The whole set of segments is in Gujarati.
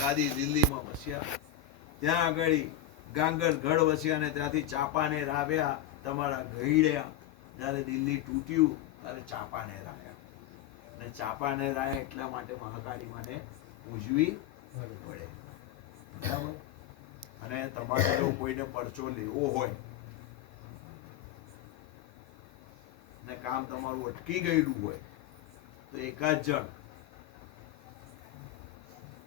ગાદી દિલ્હીમાં વસ્યા, ત્યાં આગળ ગાંગર ગઢ વસ્યા ને ત્યાંથી ચાપાનેર આવ્યા. તમારા ગઈડ્યા જ્યારે દિલ્હી તૂટ્યું ત્યારે ચાપાનેર આવ્યા, અને ચાપાનેર આવ્યા એટલા માટે મહાકાળી માને પૂજવી પડે. બરાબર. અને તમારે જો કોઈને પરચો લેવો હોય ને કામ તમારું અટકી ગયેલું હોય તો એકાદ જણ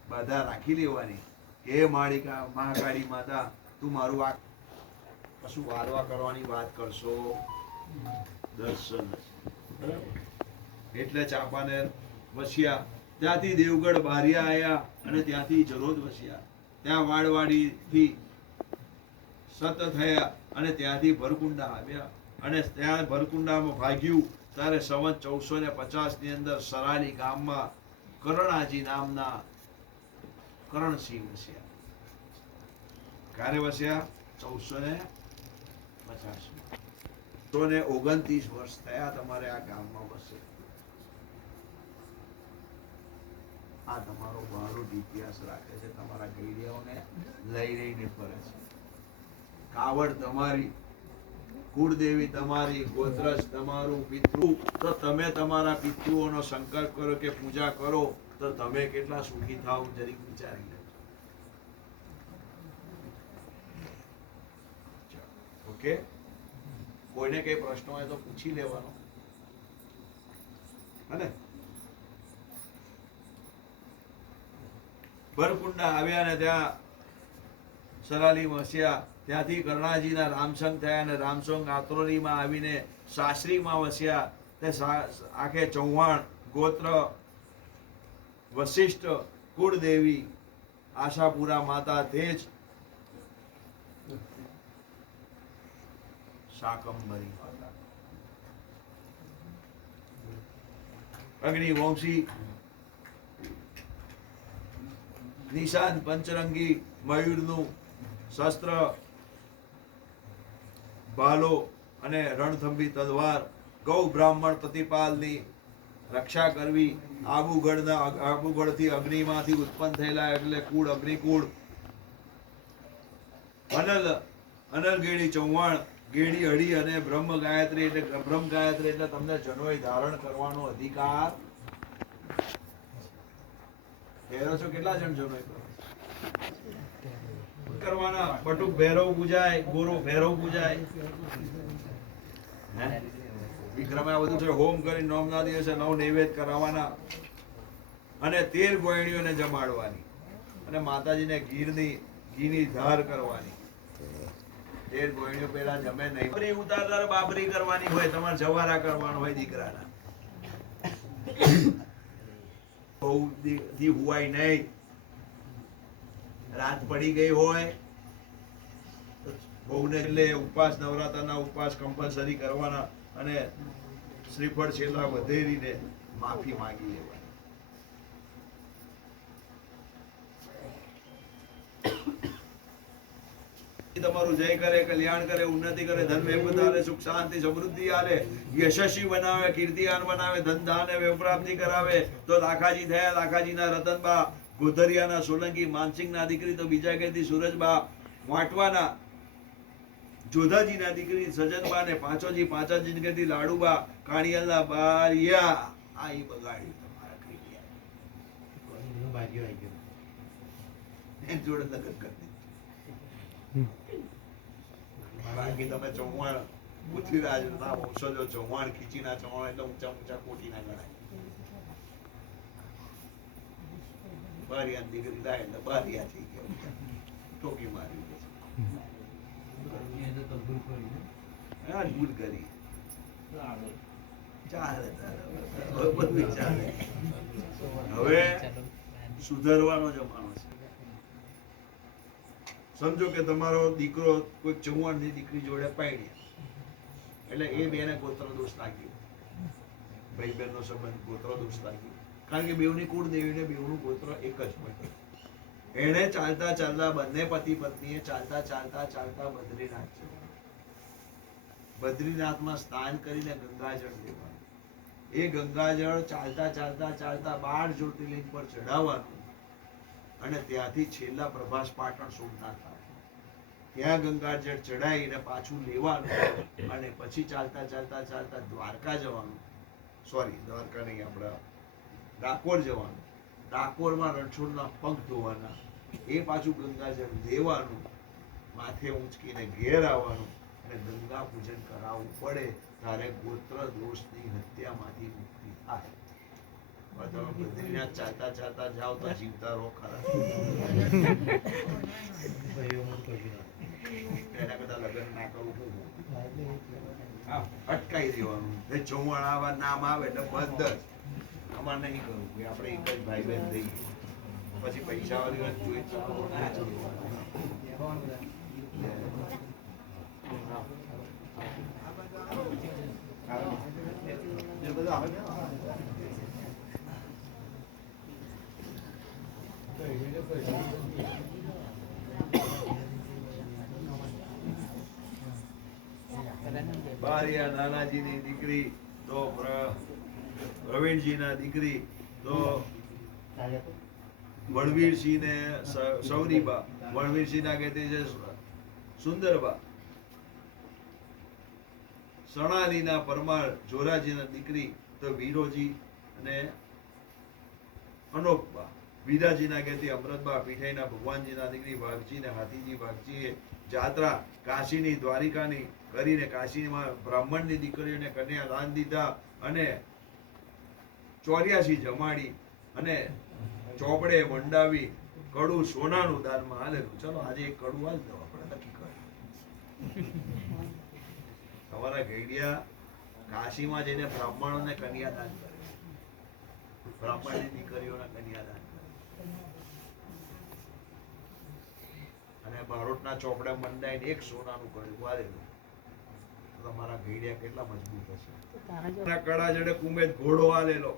બાધા રાખી લેવાની કે હે માળિકા મહાકાળી માતા, તું મારું આ કશું વારવા કરવાની વાત કરશો દર્શન. એટલે ચાપાનેર વસ્યા, ત્યાંથી દેવગઢ બારિયા આવ્યા અને ત્યાંથી જલોદ વસ્યા, ત્યાં વાડવાડી થી સત થયા અને ત્યાંથી ભરકુંડા આવ્યા, અને ત્યાં ભરકુંડામાં ભાગ્યું ત્યારે સંવત 1450 ની અંદર સરાલી ગામમાં કરણાજી નામના કરણસિંહ વસ્યા. ક્યારે વસ્યા? 1450. 129 વર્ષ થયા તમારે આ ગામમાં વસે. આ તમારો બહારો ઇતિહાસ રાખે છે. તમારા ગઈડિયાઓને લઈ રહીને ફરે છે. કાવડ તમારી, કુળદેવી તમારી, ગોત્રજ તમારું, પિતૃ તો તમે તમારા પિતૃઓનો સંકલ્પ કરો કે પૂજા કરો તો તમે કેટલા સુખી થાવ જરીક વિચારી લો. ઓકે, કોઈને કઈ પ્રશ્ન હોય તો પૂછી લેવાનો. અને ભરકુંડા આવ્યા ને ત્યાં સરાલી વસ્યા, ત્યાંથી કરણાજીના રામસંગ થયા અને રામસંગ આત્રોલીમાં આવીને સાસરીમાં વસ્યા. તે આખે ચૌહાણ ગોત્ર, વશિષ્ઠ, કુળદેવી, આશાપુરા માતા, તેજ શાકંભરી માતા, અગ્નિવંશી, નિશાન પંચરંગી, મયુરનું શસ્ત્ર, ભાલો અને રણથંભી તલવાર, ગૌ બ્રાહ્મણ પ્રતિપાલની રક્ષા કરવી, આબુગઢથી અગ્નિમાંથી ઉત્પન્ન થયેલા એટલે કુળ અગ્નિકુળ, અનલગેડી ચૌહાણ, ગેડી હળી અને બ્રહ્મ ગાયત્રી એટલે તમને જનોય ધારણ કરવાનો અધિકાર. પહેરો છો કેટલા જણ જનોય કરવાના? બટુક ભૈરવ પૂજાય, ગોરો ભૈરવ પૂજાય, વિક્રમે આ બધું છે. હોમ કરી નોમના દિવસે 9 નૈવેદ્ય કરાવવાના અને 13 ગોયણીઓને જમાડવાની અને માતાજીને ઘીની ધાર કરવાની. 13 ગોયણીઓ પેલા જમે નહીં. બાબરી ઉતારનાર બાબરી કરવાની હોય, તમારે જવારા કરવાનો હોય દીકરાના. બહુ દી હુવાય નહીં, રાત પડી ગઈ હોય બહુને એટલે ઉપવાસ, નવરાત્રના ઉપવાસ કમ્પલસરી કરવાના અને શ્રીફળ છેલ્લા વધેરીને માફી માંગી લેવાની. તમારું જય કરે, કલ્યાણ કરે, ઉન્નતિ કરે, ધન વૈભવ આલે, સુખ શાંતિ સમૃદ્ધિ આલે, યશસ્વી બનાવે, કીર્તિયાન બનાવે, ધન ધાન પ્રાપ્તિ કરાવે. તો લાખાજી થયા, લાખાજીના રતનબા, ગોધરિયાના સોલંકી, માનસિંહના દીકરી તો બીજા કઈથી સુરજબા, વાટવાના જોધાજીના દીકરી સજનબા ને પાંચોજી કઈથી લાડુબા, કાણિયાલના બારિયા. આ ઈ બગાડ્યું તમારા કઈયા જોડે લગન કરી. બાકી તમે ચૌહાણ પૃથ્વીરાજ ના વંશજો, ચૌહાણ ખીચીના ચૌહાણ એટલે ઊંચા કોટીના ગણાય. બારિયા દીકરી થાય એટલે બારિયા થઈ ગયા, ટોકી મારી ભૂલ કરી. ચાલે હવે સુધારવાનો જમાનો છે. સમજો કે તમારો દીકરો કોઈ ચૌહાણની દીકરી જોડે પાડ્યા એટલે એ બેને ગોત્ર દોષ લાગ્યો, ભાઈ બહેનનો સંબંધ ગોત્ર દોષ લાગ્યો. કારણ કે બેવની કુળદેવી ને બેવનું ગોત્ર એક જ હોય. એને ચાલતા બંને પતિ પત્નીએ ચાલતા બદ્રીનાથમાં સ્નાન કરીને ગંગાજળ લેવાનું. એ ગંગાજળ ચાલતા 12 જ્યોતિર્લિંગ પર ચઢાવવાનું અને ત્યાંથી છેલ્લા પ્રભાસ પાટણ સોમનાથ આવે. ત્યાં ગંગાજળ ચડાવીને પાછું લેવાનું અને પછી ચાલતા ચાલતા ચાલતા દ્વારકા જવાનું. સોરી, દ્વારકા નહીં, આપણા ડાકોર જવાનું. ડાકોરમાં રણછોડના પગ ધોવાના, એ પાછું ગંગાજળ લેવાનું, માથે ઊંચકીને ઘેર આવવાનું અને ગંગા પૂજન કરાવવું પડે, ત્યારે ગોત્ર દોષની હત્યામાંથી મુક્તિ થાય. તમે બદ્રીનાથ ચાલતા ચાલતા જાઓ તો જીવતા રહો ખરા. એના કરતા લગ્ન ના કરવું. અટકાઈ દેવાનું. ચૌહાણ નામ આવે એટલે બંધ જ. અમારે નહીં કરવું, આપણે એક જ ભાઈ બહેન દઈએ. પછી પૈસા વાળી વાત જોઈએ બારિયા નાનાજીની દીકરી તો પ્રવીણજીના દીકરી તો વણવીરસિંહ ને સૌરીબા. વણવીરસિંહ ના કહેતી છે સુંદરબા. સણાલીના પરમાર જોરાજીના દીકરી તો વીરોજી અને અનોખબા. વીરાજીના કહેતી અમૃતબા. પીઠાઈના ભગવાનજીના દીકરી વાઘજી ને હાથીજી. વાઘજીએ જાત્રા કાશીની દ્વારિકાની કરીને કાશીમાં બ્રાહ્મણની દીકરીઓને કન્યા દાન દીધા અને 84 જમાડી અને ચોપડે મંડાવી કડું સોનાનું દાનમાં આલેલું. ચલો આજે એક કડું આલ દો, આપણે નક્કી કર્યું. તમારા ઘેડિયા કાશીમાં જઈને બ્રાહ્મણોને કન્યાદાન કરે, બ્રાહ્મણની દીકરીઓને કન્યાદાન કરે અને બારોટના ચોપડા મંડાઈને એક સોનાનું કડું આલેલું. તમારા ઘેડિયા કેટલા મજબૂત હશે. કડા જડે કુમેદ ઘોડો આલેલો.